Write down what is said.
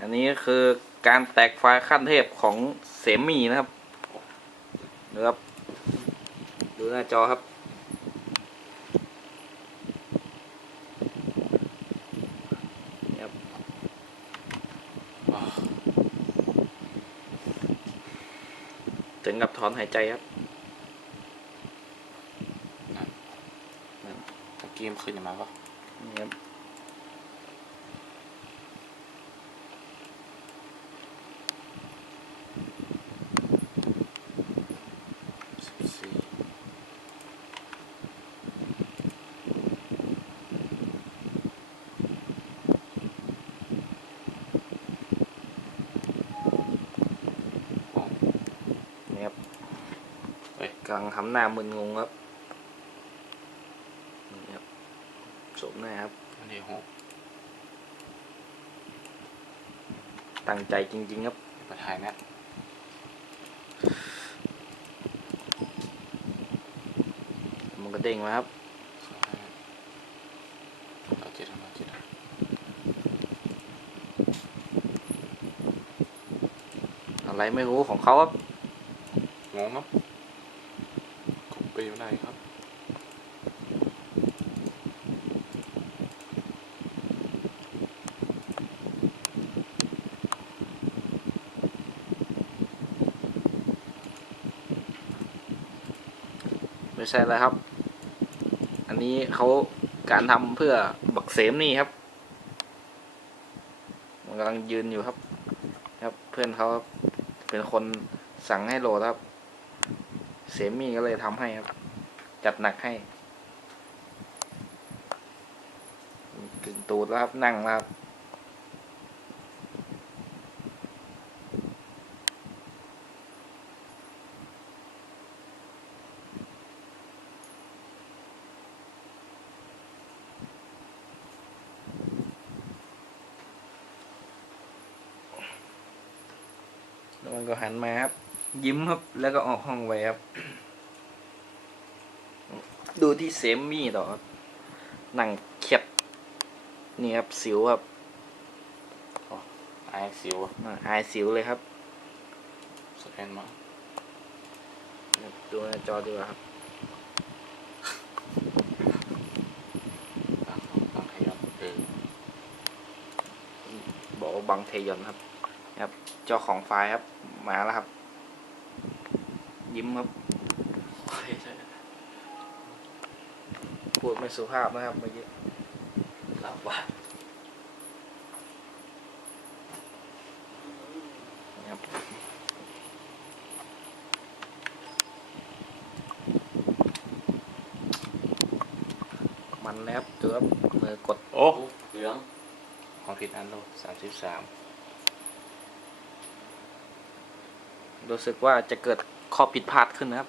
อันนี้ก็คือการแตกไฟล์ขั้นเทพของเสมีนะครับนะครับ ดูหน้าจอครับนี่ครับถึงกับถอนหายใจครับตะกี้มันขึ้นมาปะนี่ครับสิบสี่โอ้ นี่ครับ เฮ้ย กำลังทำหน้ามึนงงครับนี่ครับสวมหน้าครับอันนี้หกตั้งใจจริง ๆ ครับประทายแมทมันก็เด้งมาครับสองห้าเราเจ็ดเราเจ็ดอะไรไม่รู้ของเขาครับงงครับกบไป อยู่ไหนครับ ไม่ใช่แล้วครับ อันนี้เขาการทำเพื่อบักเสมนี่ครับมันกำลังยืนอยู่ครับ ครับเพื่อนเขาเป็นคนสั่งให้โหลดครับ เสมี่ก็เลยทำให้ครับ จัดหนักให้กึ่งตูดแล้วครับนั่งแล้วครับแล้วมันก็หันมาครับ ยิ้มครับแล้วก็ออกห้องไปครับ ดูที่เซมมี่ต่อครับนั่งเขียบนี่ครับสิวครับไอซิวอ่าอายสิวเลยครับสแกนมาดูหน้าจอดีกว่าครับตั้งตั้งขยับเออบอกว่าบังเทยอนครับ ครับเจ้าของไฟล์ครับ มาแล้วครับ ยิ้มครับพูดไม่สุภาพนะครับเมื่อกี้หลับว่ะครับมันแล้วครับดูครับมือกดโอ้เหลืองของผิดอันโลสามสิบสามรู้สึกว่าจะเกิด ข้อผิดพลาดขึ้นนะครับ